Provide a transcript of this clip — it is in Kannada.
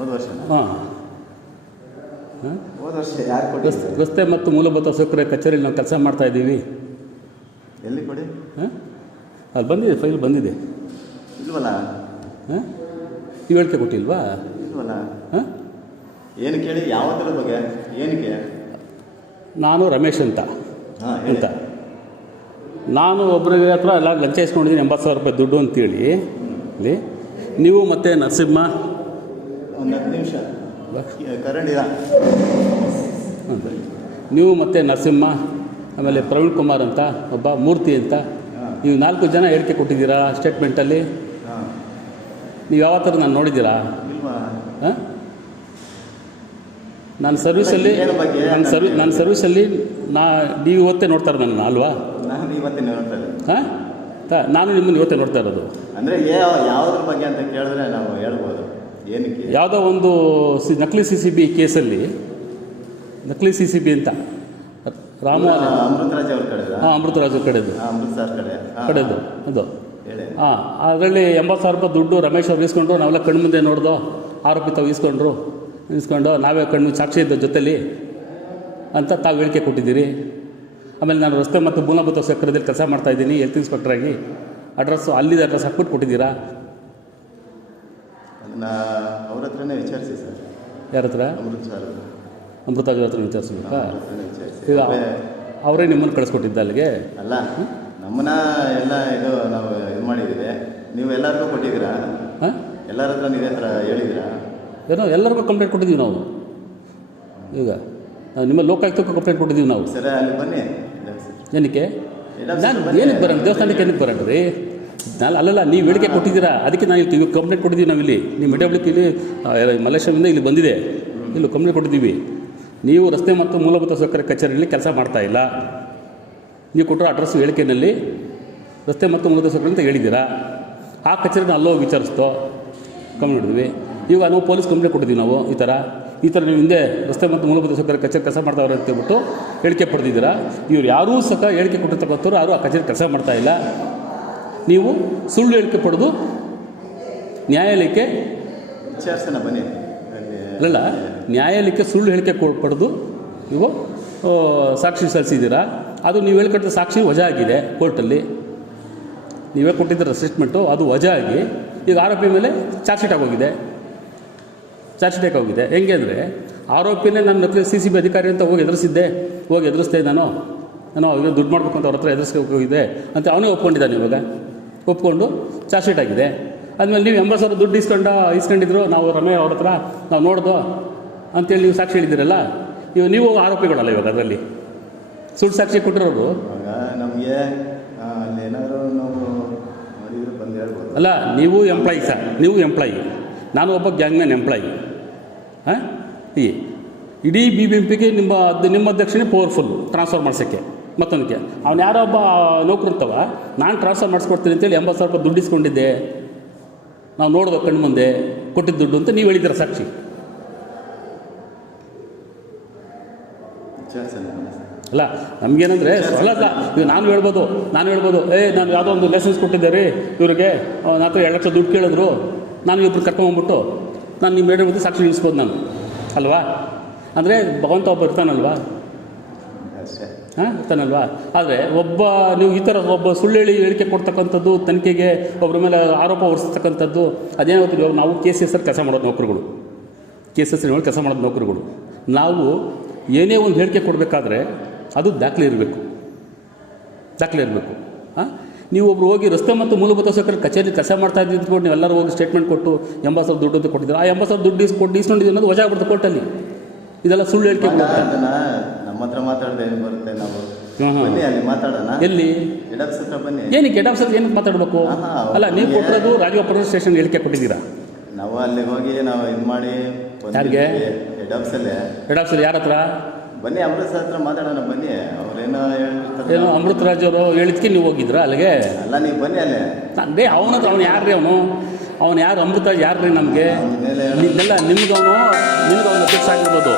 ಹೋದ ವರ್ಷ ಹಾಂ ಹೋದ ವರ್ಷ ಯಾರು ಕೊಡಿ? ರಸ್ತೆ ಮತ್ತು ಮೂಲಭೂತ ಸೌಕರ್ಯ ಕಚೇರಿಯಲ್ಲಿ ನಾವು ಕೆಲಸ ಮಾಡ್ತಾಯಿದ್ದೀವಿ. ಎಲ್ಲಿ ಕೊಡಿ? ಹಾಂ ಅಲ್ಲಿ ಬಂದಿದೆ, ಫೈಲ್ ಬಂದಿದೆ. ಇಲ್ವಲ್ಲ. ಹಾಂ ನೀವು ಹೇಳಿಕೆ ಕೊಟ್ಟಿಲ್ವಾ? ಇಲ್ವಲ್ಲ. ಹಾಂ ಏನು ಕೇಳಿ? ಯಾವುದರ ಬಗ್ಗೆ ಏನಕ್ಕೆ? ನಾನು ರಮೇಶ್ ಅಂತ ಹಾಂ ಅಂತ ನಾನು ಒಬ್ಬರಿಗೆ ಹತ್ರ ಎಲ್ಲ ಲಂಚ ಇಸ್ಕೊಂಡಿದ್ದೀನಿ 80,000 ರೂಪಾಯಿ ದುಡ್ಡು ಅಂತೇಳಿ. ಇಲ್ಲಿ ನೀವು ಮತ್ತು ನರಸಿಂಹ ಒಂದು 10 ನಿಮಿಷ ಕರಡಿಯ ಅಂತ ನೀವು ಮತ್ತು ನರಸಿಂಹ ಆಮೇಲೆ ಪ್ರವೀಣ್ ಕುಮಾರ್ ಅಂತ ಒಬ್ಬ ಮೂರ್ತಿ ಅಂತ ನೀವು 4 ಜನ ಹೇಳಿಕೆ ಕೊಟ್ಟಿದ್ದೀರಾ ಸ್ಟೇಟ್ಮೆಂಟಲ್ಲಿ. ನೀವು ಯಾವ ಥರ ನಾನು ನೋಡಿದ್ದೀರಾ? ಹಾಂ ನಾನು ಸರ್ವಿಸಲ್ಲಿ ನನ್ನ ಸರ್ವಿಸಲ್ಲಿ ನೀವು ಇವತ್ತೇ ನೋಡ್ತಾರೆ ನನ್ನ ಅಲ್ವಾ? ನಾನು ಇವತ್ತೇ ನೋಡ್ತಾ ಇದ್ದೀನಿ. ಹಾಂ ನಾನು ನಿಮ್ಮನ್ನು ಇವತ್ತೇ ನೋಡ್ತಾ ಇರೋದು. ಅಂದರೆ ಯಾವುದ್ರ ಬಗ್ಗೆ ಅಂತ ಕೇಳಿದ್ರೆ ನಾವು ಹೇಳ್ಬೋದು. ಏನಕ್ಕೆ? ಯಾವುದೋ ಒಂದು ನಕಲಿ CCB ಕೇಸಲ್ಲಿ, ನಕಲಿ CCB ಅಂತ ಅಮೃತರಾಜ್ ಅವ್ರ ಕಡೆ. ಹಾಂ ಅಮೃತರಾಜ್ ಕಡೆದು. ಅಮೃತ್ ಸರ್ ಕಡೆದು ಅದು. ಹೇಳಿ. ಹಾಂ ಅದರಲ್ಲಿ 80,000 ರೂಪಾಯಿ ದುಡ್ಡು ರಮೇಶ್ ಅವ್ರು ಇಸ್ಕೊಂಡ್ರು. ನಾವೆಲ್ಲ ಕಣ್ಮುಂದೆ ನೋಡ್ದೋ ಆರೋಪಿ ತಾವು ಇಸ್ಕೊಂಡು ನಾವೇ ಕಣ್ಣು ಸಾಕ್ಷಿ ಇದ್ದ ಜೊತೆಲಿ ಅಂತ ತಾವು ಹೇಳಿಕೆ ಕೊಟ್ಟಿದ್ದೀರಿ. ಆಮೇಲೆ ನಾನು ರಸ್ತೆ ಮತ್ತು ಮೂಲಭೂತ ಸೌಕರ್ಯದಲ್ಲಿ ಕೆಲಸ ಮಾಡ್ತಾಯಿದ್ದೀನಿ ಹೆಲ್ತ್ ಇನ್ಸ್ಪೆಕ್ಟ್ರಾಗಿ. ಅಡ್ರೆಸ್ಸು ಅಲ್ಲಿದ್ದ ಅಡ್ರೆಸ್ ಹಾಕ್ಬಿಟ್ಟು ಕೊಟ್ಟಿದ್ದೀರಾ? ಅದನ್ನು ಅವ್ರ ಹತ್ರನೇ ವಿಚಾರಿಸಿ ಸರ್. ಯಾರ ಹತ್ರ? ಅಮೃತರಾಜ್ ಹತ್ರ ವಿಚಾರಿಸ್ಬೇಕಾ? ಈಗ ಅವರೇ ನಿಮ್ಮನ್ನು ಕಳಿಸ್ಕೊಟ್ಟಿದ್ದ ಅಲ್ಲಿಗೆ? ಅಲ್ಲ, ನಮ್ಮನ್ನ ಎಲ್ಲ ಇದು ನಾವು ಇದು ಮಾಡಿದ್ದೀವಿ. ನೀವು ಎಲ್ಲರಿಗೂ ಕೊಟ್ಟಿದ್ದೀರಾ? ಹಾಂ ಎಲ್ಲರ ಹತ್ರ ಇದೇ ಥರ ಹೇಳಿದ್ದೀರಾ? ಏನೋ ಎಲ್ಲರಿಗೂ ಕಂಪ್ಲೇಂಟ್ ಕೊಟ್ಟಿದ್ದೀವಿ ನಾವು. ಈಗ ನಿಮ್ಮ ಲೋಕಾಯುಕ್ತಕ್ಕೂ ಕಂಪ್ಲೇಂಟ್ ಕೊಟ್ಟಿದ್ದೀವಿ ನಾವು. ಸರ್ ಅಲ್ಲಿ ಬನ್ನಿ. ಏನಕ್ಕೆ? ನಾನು ಏನಕ್ಕೆ ಬರೋಣ? ದೇವಸ್ಥಾನಕ್ಕೆ ಏನಕ್ಕೆ ಬರೋಣ ರೀ? ನಾನು ಅಲ್ಲಲ್ಲ, ನೀವು ಹೇಳಿಕೆ ಕೊಟ್ಟಿದ್ದೀರಾ, ಅದಕ್ಕೆ ನಾವು ಇಲ್ಲಿ ಕಂಪ್ಲೇಂಟ್ ಕೊಟ್ಟಿದ್ದೀವಿ. ನಾವಿಲ್ಲಿ ನೀವು ಮೆಡಬ್ಲಿಕ್ ಇಲ್ಲಿ ಮಲೇಷ್ಯಾದಿಂದ ಇಲ್ಲಿ ಬಂದಿದೆ, ಇಲ್ಲಿ ಕಂಪ್ಲೇಂಟ್ ಕೊಟ್ಟಿದ್ದೀವಿ. ನೀವು ರಸ್ತೆ ಮತ್ತು ಮೂಲಭೂತ ಸೌಕರ್ಯ ಕಚೇರಿಯಲ್ಲಿ ಕೆಲಸ ಮಾಡ್ತಾಯಿಲ್ಲ. ನೀವು ಕೊಟ್ಟರೋ ಅಡ್ರೆಸ್ಸು ಹೇಳಿಕೆಯಲ್ಲಿ ರಸ್ತೆ ಮತ್ತು ಮೂಲಭೂತ ಸೌಕರ್ಯ ಅಂತ ಹೇಳಿದ್ದೀರಾ. ಆ ಕಚೇರಿನ ಅಲ್ಲೋ ವಿಚಾರಿಸ್ತೋ ಕಂಪ್ಲೇಂಟ್ ಹಿಡಿದ್ವಿ. ಈಗ ನಾವು ಪೊಲೀಸ್ ಕಂಪ್ಲೇಂಟ್ ಕೊಟ್ಟಿದ್ದೀವಿ. ನಾವು ಈ ಥರ ನೀವು ಹಿಂದೆ ರಸ್ತೆ ಮತ್ತು ಮೂಲಭೂತ ಸೌಕರ್ಯ ಕಚೇರಿ ಕೆಲಸ ಮಾಡ್ತಾವ್ರೆ ಅಂತೇಳ್ಬಿಟ್ಟು ಹೇಳಿಕೆ ಪಡೆದಿದ್ದೀರಾ. ಇವ್ರು ಯಾರೂ ಸಹ ಹೇಳಿಕೆ ಕೊಟ್ಟಿರ್ತಕ್ಕಂಥವ್ರು ಯಾರೂ ಆ ಕಚೇರಿ ಕೆಲಸ ಮಾಡ್ತಾಯಿಲ್ಲ. ನೀವು ಸುಳ್ಳು ಹೇಳಿಕೆ ಪಡೆದು ನ್ಯಾಯಾಲಯಕ್ಕೆ ವಿಚಾರಿಸೋಣ ಬನ್ನಿ. ಅಲ್ಲ, ನ್ಯಾಯಾಲಯಕ್ಕೆ ಸುಳ್ಳು ಹೇಳಿಕೆ ಪಡೆದು ನೀವು ಸಾಕ್ಷಿ ಸಲ್ಲಿಸಿದ್ದೀರಾ. ಅದು ನೀವು ಹೇಳ್ಕೊಟ್ಟಿದ್ದ ಸಾಕ್ಷಿ ವಜಾ ಆಗಿದೆ ಕೋರ್ಟಲ್ಲಿ. ನೀವೇ ಕೊಟ್ಟಿದ್ದೀರ ಸ್ಟೇಟ್ಮೆಂಟು, ಅದು ವಜಾ ಆಗಿ ಈಗ ಆರೋಪಿ ಮೇಲೆ ಚಾರ್ಜ್ ಶೀಟ್ ಆಗೋಗಿದೆ. ಹೆಂಗೆ ಅಂದರೆ ಆರೋಪಿನೇ ನನ್ನ ನಕಲಿ CCB ಅಧಿಕಾರಿ ಅಂತ ಹೋಗಿ ಎದುರಿಸ್ದೆ ನಾನು ಅವ್ರಿಗೆ ದುಡ್ಡು ಮಾಡಬೇಕು ಅಂತ ಅವ್ರ ಹತ್ರ ಹೋಗಿದೆ ಅಂತ ಅವನೇ ಒಪ್ಕೊಂಡಿದ್ದಾನೆ. ಇವಾಗ ಒಪ್ಕೊಂಡು ಚಾರ್ಜ್ ಶೀಟ್ ಆಗಿದೆ. ಆದಮೇಲೆ ನೀವು 80,000 ದುಡ್ಡು ಇಸ್ಕೊಂಡಿದ್ರು ನಾವು ರಮೇ ಅವ್ರ ಹತ್ರ ನಾವು ನೋಡ್ದೋ ಅಂತೇಳಿ ನೀವು ಸಾಕ್ಷಿ ಹೇಳಿದ್ದೀರಲ್ಲ. ನೀವು ಆರೋಪಿಗಳಲ್ಲ ಇವಾಗ ಅದರಲ್ಲಿ ಸುಳ್ಳು ಸಾಕ್ಷಿ ಕೊಟ್ಟಿರೋರು. ನಮಗೆ ಏನಾದರೂ ನಾವು ಮಾಡಿದ್ರೆ ಬಂದು ಹೇಳ್ಬೋದು. ಅಲ್ಲ, ನೀವು ಎಂಪ್ಲಾಯಿ ಸರ್, ನೀವು ಎಂಪ್ಲಾಯಿ, ನಾನು ಒಬ್ಬ ಗ್ಯಾಂಗ್ಮ್ಯಾನ್ ಎಂಪ್ಲಾಯಿ. ಹಾಂ ಇಡೀ BBMPಗೆ ನಿಮ್ಮ ಅಧ್ಯಕ್ಷನೇ ಪವರ್ಫುಲ್ ಟ್ರಾನ್ಸ್ಫರ್ ಮಾಡ್ಸೋಕ್ಕೆ. ಮತ್ತೊಂದಕ್ಕೆ ಅವ್ನು ಯಾರೋ ಒಬ್ಬ ನೌಕರು ಅಂತವ ನಾನು ಟ್ರಾನ್ಸ್ಫರ್ ಮಾಡಿಸ್ಕೊಡ್ತೀನಿ ಅಂತೇಳಿ 80,000 ರೂಪಾಯಿ ದುಡ್ಡು ಇಸ್ಕೊಂಡಿದ್ದೆ. ನಾವು ನೋಡ್ದೋ ಕಣ್ಣು ಮುಂದೆ ಕೊಟ್ಟಿದ್ದ ದುಡ್ಡು ಅಂತ ನೀವು ಹೇಳಿದ್ದೀರ ಸಾಕ್ಷಿ. ಅಲ್ಲ, ನಮಗೇನಂದರೆ ಅಲ್ಲ, ಈಗ ನಾನು ಹೇಳ್ಬೋದು ನಾನು ಯಾವುದೋ ಒಂದು ಲೈಸೆನ್ಸ್ ಕೊಟ್ಟಿದ್ದೆ ರೀ ಇವರಿಗೆ, ನನ್ನ ಹತ್ರ 2 ಲಕ್ಷ ದುಡ್ಡು ಕೇಳಿದ್ರು, ನಾನು ಇಬ್ಬರು ಕರ್ಕೊಂಬಂದ್ಬಿಟ್ಟು ನಾನು ನಿಮ್ಮ ಮೇಡಮ್ ಮುಂದೆ ಸಾಕ್ಷಿ ನಿಲ್ಲಿಸ್ಬೋದು ನಾನು ಅಲ್ವಾ? ಅಂದರೆ ಭಗವಂತ ಒಬ್ಬ ಇರ್ತಾನಲ್ವಾ? ಇರ್ತಾನಲ್ವಾ? ಆದರೆ ನೀವು ಈ ಥರ ಒಬ್ಬ ಸುಳ್ಳು ಹೇಳಿಕೆ ಕೊಡ್ತಕ್ಕಂಥದ್ದು, ತನಿಖೆಗೆ ಒಬ್ಬರ ಮೇಲೆ ಆರೋಪ ಹೊರಿಸ್ತಕ್ಕಂಥದ್ದು, ಅದೇನಾಗುತ್ತೆ. ನಾವು KCS ಕೆಲಸ ಮಾಡೋದು ನೌಕರುಗಳು, KCS ಕೆಲಸ ಮಾಡೋದು ನೌಕರುಗಳು. ನಾವು ಏನೇ ಒಂದು ಹೇಳಿಕೆ ಕೊಡಬೇಕಾದ್ರೆ ಅದು ದಾಖಲೆ ಇರಬೇಕು. ಹಾಂ ನೀವು ಒಬ್ರು ಹೋಗಿ ರಸ್ತೆ ಮತ್ತು ಮೂಲಭೂತ ಸೌಕರ್ಯ ಕಚೇರಿ ಕೆಲಸ ಮಾಡ್ತಾ ಇದ್ಕೊಂಡು ನೀವೆಲ್ಲರೂ ಹೋಗಿ ಸ್ಟೇಟ್ಮೆಂಟ್ ಕೊಟ್ಟು 80,000 ದುಡ್ಡು ಅಂತ ಕೊಟ್ಟಿದ್ದೀರ. ಆ 80,000 ದುಡ್ಡು ಇಸ್ಕೊಂಡಿದ್ದೀವಿ ಅನ್ನೋದು ವಜಾ ಆಗ್ಬಿಡ್ತು ಕೋರ್ಟಲ್ಲಿ. ಇದೆಲ್ಲ ಸುಳ್ಳು ಹೇಳಿಕೆ. ನಮ್ಮ ಹತ್ರ ಮಾತಾಡದೆ ಏನು ಬರುತ್ತೆ? ನಾವು ಅಲ್ಲಿ ಮಾತಾಡೋಣ. ಎಲ್ಲಿ? ಬನ್ನಿ. ಏನಕ್ಕೆ ಏನಕ್ಕೆ ಮಾತಾಡಬೇಕು? ಅಲ್ಲ, ನೀವು ಕೊಟ್ಟಿರೋದು ರಾಜಗೋಪಾಲ ಸ್ಟೇಷನ್ ಹೇಳಿಕೆ ಕೊಟ್ಟಿದ್ದೀರಾ. ನಾವು ಅಲ್ಲಿ ಹೋಗಿ ನಾವು ಇದು ಮಾಡಿ ಯಾರಿಗೆ? ಹೆಡ್ ಆಫೀಸಲ್ಲಿ ಯಾರ ಹತ್ರ? ಬನ್ನಿ, ಅಮೃತ್ ಹತ್ರ ಮಾತಾಡೋಣ ಬನ್ನಿ. ಅವ್ರೇನೋ ಹೇಳ್ತಾರೆ. ಏನೋ ಅಮೃತರಾಜ್ ಅವರು ಹೇಳಿದ್ಕೆ ನೀವು ಹೋಗಿದ್ರಾ ಅಲ್ಲಿಗೆ? ಅಲ್ಲ, ನೀವು ಬನ್ನಿ ಅಲ್ಲೇ. ಅವನ ಹತ್ರ ಅವ್ನು ಯಾರು ರೀ? ಅವನು ಯಾರು? ಅಮೃತರಾಜ್ ಯಾರು ರೀ ನಮಗೆ? ನಿಮ್ಗೆ ಅವನು ಅಧ್ಯಕ್ಷ ಆಗಿರ್ಬೋದು.